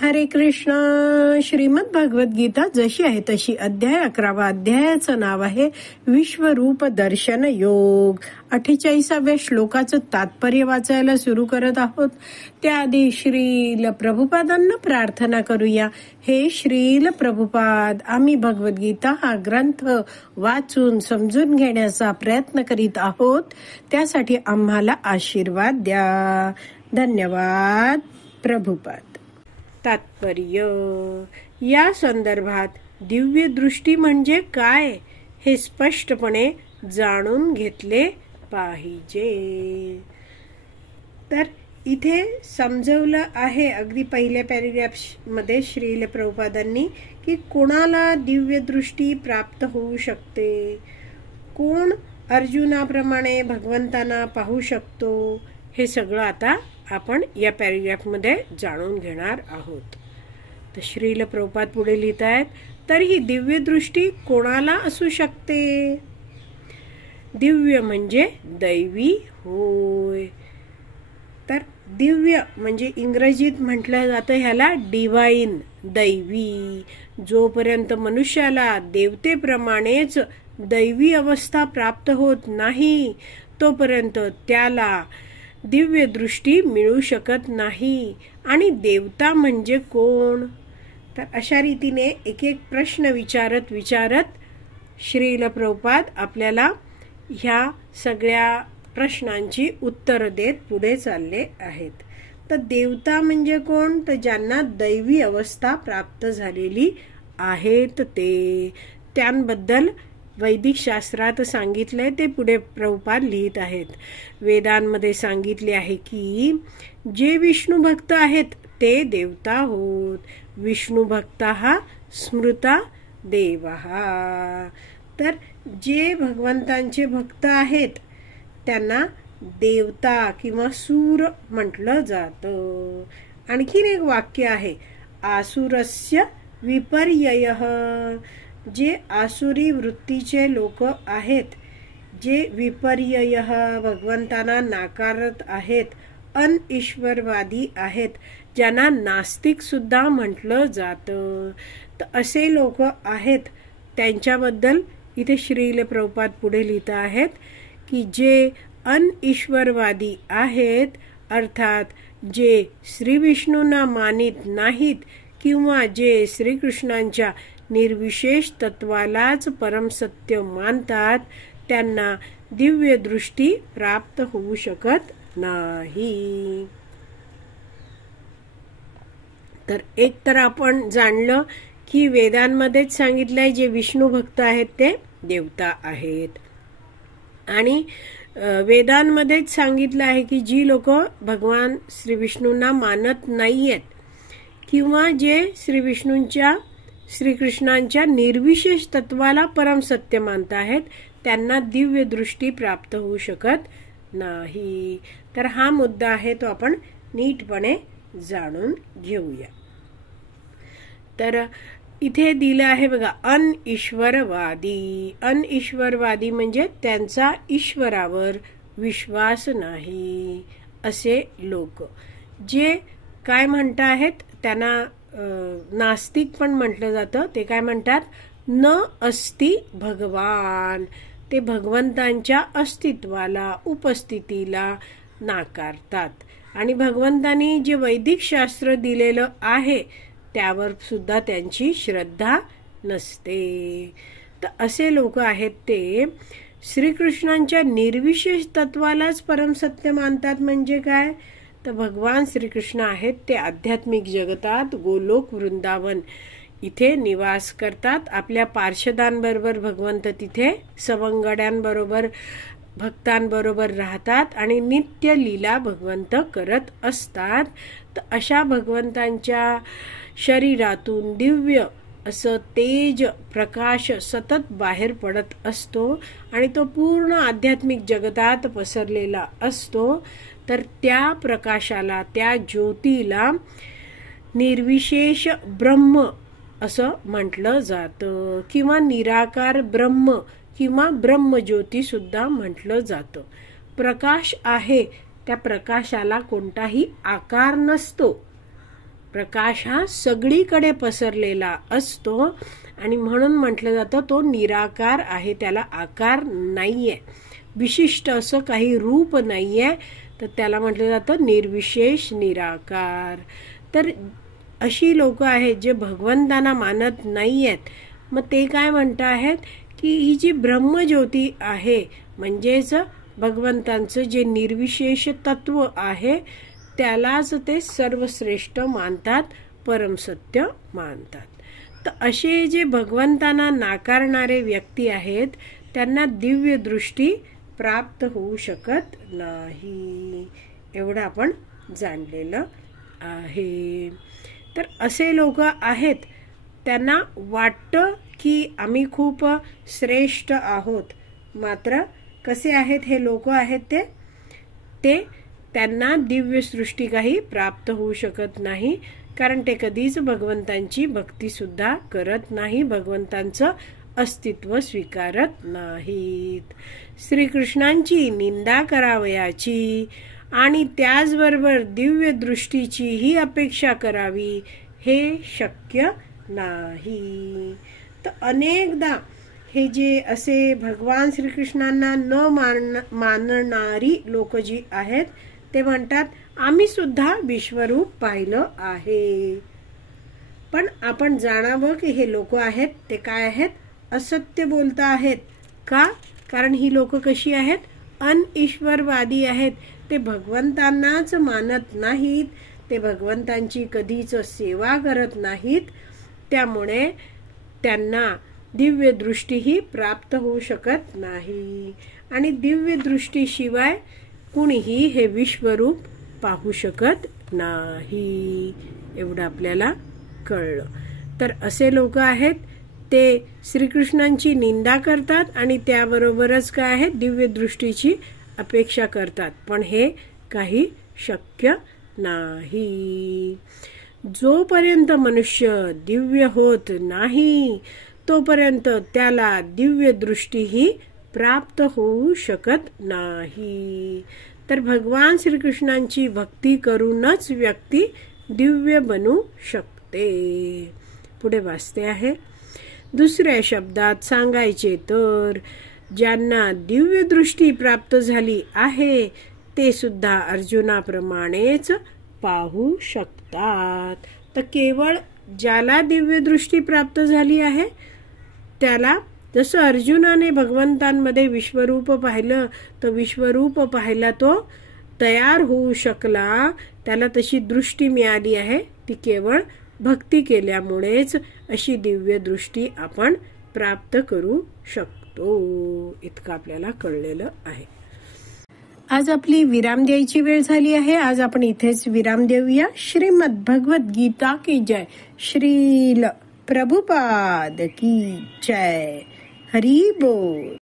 हरे कृष्ण. श्रीमद भगवत गीता जशी आहे तशी अध्याय 11. अध्यायाचं नाव आहे विश्वरूप दर्शन योग. 48व्या श्लोकाचं तात्पर्य वाचायला सुरू करत आहोत. त्याआधी श्रील प्रभुपादांना प्रार्थना करूया. हे श्रील प्रभुपाद, आम्ही भगवद्गीता हा ग्रंथ वाचून समजून घेण्याचा प्रयत्न करीत आहोत. त्यासाठी आम्हाला आशीर्वाद द्या. धन्यवाद प्रभुपाद. तात्पर्य. या संदर्भात दिव्य दृष्टी म्हणजे काय हे स्पष्टपणे जाणून घेतले पाहिजे. तर इथे समजवलं आहे अगदी पहिल्या पॅरेग्राफ मध्ये श्रील प्रभुपादांनी की कोणाला दिव्य दृष्टी प्राप्त होऊ शकते, कोण अर्जुनाप्रमाणे भगवंतांना पाहू शकतो, हे सगळं आता आपण या पॅरेग्राफ मध्ये जाणून घेणार आहोत. तर श्रील प्रभुपाद पुढे लिहित आहेत, तर ही दिव्य दृष्टी कोणाला असू शकते. दिव्य म्हणजे दैवी होय. तर दिव्य म्हणजे इंग्रजीत म्हटलं जातं ह्याला डिवाइन, दैवी. जोपर्यंत मनुष्याला देवतेप्रमाणेच दैवी अवस्था प्राप्त होत नाही तोपर्यंत त्याला दिव्य दृष्टी मिळू शकत नाही. आणि देवता म्हणजे कोण. तर अशा रीतीने एक एक प्रश्न विचारत श्रील प्रभुपाद आपल्याला ह्या सगळ्या प्रश्नांची उत्तर देत पुढे चालले आहेत. तर देवता म्हणजे कोण, तर ज्यांना दैवी अवस्था प्राप्त झालेली आहेत ते. त्यांबद्दल वैदिक शास्त्रात सांगितलंय ते पुढे प्रभुपाद लिहित आहेत. वेदांमध्ये सांगितले आहे की जे विष्णू भक्त आहेत ते देवता होत. विष्णू भक्त हा स्मृता देवहा. तर जे भगवंतांचे भक्त आहेत त्यांना देवता किंवा सूर म्हटलं जातं. आणखीन एक वाक्य आहे, आसुरस्य विपर्ययः. जे आसुरी वृत्तीचे लोक आहेत, जे विपर्ययः भगवंतांना नाकारत आहेत, अनईश्वरवादी आहेत, ज्यांना नास्तिक सुद्धा म्हटलं जातं, तर असे लोक आहेत त्यांच्याबद्दल इथे श्रील प्रभुपाद पुढे लिहित आहेत की जे अनईश्वरवादी आहेत, अर्थात जे श्री विष्णूंना मानित नाहीत किंवा जे श्रीकृष्णांच्या निर्विशेष तत्वालाच परमसत्य मानतात, त्यांना दिव्य दृष्टी प्राप्त होऊ शकत नाही. तर एक तर आपण जाणलं की वेदांमध्येच सांगितलंय जे विष्णू भक्त आहेत ते देवता आहेत. आणि वेदांमध्येच सांगितलं आहे की जी लोक भगवान श्री विष्णूंना मानत नाहीयेत किंवा जे श्रीकृष्णांच्या निर्विशेष तत्वाला परम सत्य मानत आहेत त्यांना दिव्य दृष्टी प्राप्त होऊ शकत नाही. तर हा मुद्दा आहे तो आपण नीटपणे जाणून घेऊया. तर इथे दिलं आहे बघा, अनईश्वरवादी. अनईश्वरवादी म्हणजे त्यांचा ईश्वरावर विश्वास नाही असे लोक. जे काय म्हणत आहेत त्यांना नास्तिक पण म्हटलं जातं. ते काय म्हणतात, न अस्ति भगवान. ते भगवंतांच्या अस्तित्वाला, उपस्थितीला नाकारतात. आणि भगवंतांनी जे वैदिक शास्त्र दिलेलं आहे त्यावर सुद्धा त्यांची श्रद्धा नसते. तर असे लोक आहेत ते श्रीकृष्णांच्या निर्विशेष तत्वालाच परमसत्य मानतात. म्हणजे काय, तर भगवान श्रीकृष्ण आहेत ते आध्यात्मिक जगतात गोलोक वृंदावन इथे निवास करतात. आपल्या पार्षदांबरोबर भगवंत तिथे सवंगड्यांबरोबर भक्तांबरोबर राहतात आणि नित्य लीला भगवंत करत असतात. तर अशा भगवंतांच्या शरीरातून दिव्य असं तेज प्रकाश सतत बाहेर पडत असतो आणि तो पूर्ण आध्यात्मिक जगतात पसरलेला असतो. तर त्या प्रकाशाला, त्या ज्योतीला निर्विशेष ब्रह्म असं म्हटलं जातं किंवा निराकार ब्रह्म किंवा ब्रह्मज्योती सुद्धा म्हटलं जातं. प्रकाश आहे, त्या प्रकाशाला कोणताही आकार नसतो. प्रकाश हा सगळीकडे पसरलेला असतो आणि म्हणून म्हटलं जातं तो निराकार आहे, त्याला आकार नाहीये, विशिष्ट असं काही रूप नाहीये, तर त्याला म्हटलं जातं निर्विशेष निराकार. तर अशी लोक आहेत जे भगवंतांना मानत नाहीयेत, मग ते काय म्हणत आहेत की ही जी ब्रह्मज्योती आहे म्हणजेच भगवंतांचं जे निर्विशेष तत्व आहे त्यालाच ते सर्वश्रेष्ठ मानतात, परमसत्य मानतात. तर असे जे भगवंतांना नाकारणारे व्यक्ती आहेत त्यांना दिव्य दृष्टी प्राप्त होऊ शकत नाही, एवढं आपण जाणलेलं आहे. तर असे लोक आहेत त्यांना वाटतं की आम्ही खूप श्रेष्ठ आहोत, मात्र कसे आहेत हे लोक आहेत ते त्यांना दिव्य सृष्टी काही प्राप्त होऊ शकत नाही, कारण ते कधीच भगवंतांची भक्ती सुद्धा करत नाही, भगवंतांचं अस्तित्व स्वीकारत नाहीत. श्रीकृष्णांची निंदा करावयाची आणि त्याचबरोबर दिव्य दृष्टीचीही अपेक्षा करावी हे शक्य नाही. तर अनेकदा हे जे असे भगवान श्रीकृष्णांना न मानणारी लोक जी आहेत ते म्हणतात आम्ही सुद्धा विश्वरूप पाहिलं आहे. पण आपण जाणावं की हे लोक आहेत ते काय आहेत, असत्य बोलता आहेत. का? कारण ही लोक कशी आहेत, अनईश्वरवादी आहेत. ते भगवंतांनाच मानत नाहीत, ते भगवंतांची कधीच सेवा करत नाहीत, त्यामुळे त्यांना दिव्य दृष्टीही प्राप्त होऊ शकत नाही आणि दिव्य दृष्टीशिवाय कुणीही हे विश्वरूप पाहू शकत नाही, एवढं आपल्याला कळलं. तर असे लोक आहेत ते श्रीकृष्णांची निंदा करतात आणि त्याबरोबरच काय आहे, दिव्य दृष्टीची अपेक्षा करतात, पण हे काही शक्य नाही. जोपर्यंत मनुष्य दिव्य होत नाही तोपर्यंत त्याला दिव्य दृष्टीही प्राप्त होऊ शकत नाही. तर भगवान श्रीकृष्णांची भक्ती करूनच व्यक्ती दिव्य बनू शकते. पुढे वाचते आहे. दुसऱ्या शब्दात सांगायचे तर ज्यांना दिव्य दृष्टी प्राप्त झाली आहे ते सुद्धा अर्जुनाप्रमाणेच पाहू शकतात. तर केवळ ज्याला दिव्य दृष्टी प्राप्त झाली आहे त्याला, जसं अर्जुनाने भगवंतांमध्ये विश्वरूप पाहिलं तर विश्वरूप पाहायला तो तयार होऊ शकला, त्याला तशी दृष्टी मिळाली आहे, ती केवळ भक्ती केल्यामुळेच अशी दिव्य दृष्टी आपण प्राप्त करू शकतो, इतकं आपल्याला कळलेलं आहे. आज आपली विराम द्यायची वेळ झाली आहे. आज आपण इथेच विराम देऊया. श्रीमद भगवत गीता की जय. श्रील प्रभुपाद की जय. हरी बोल.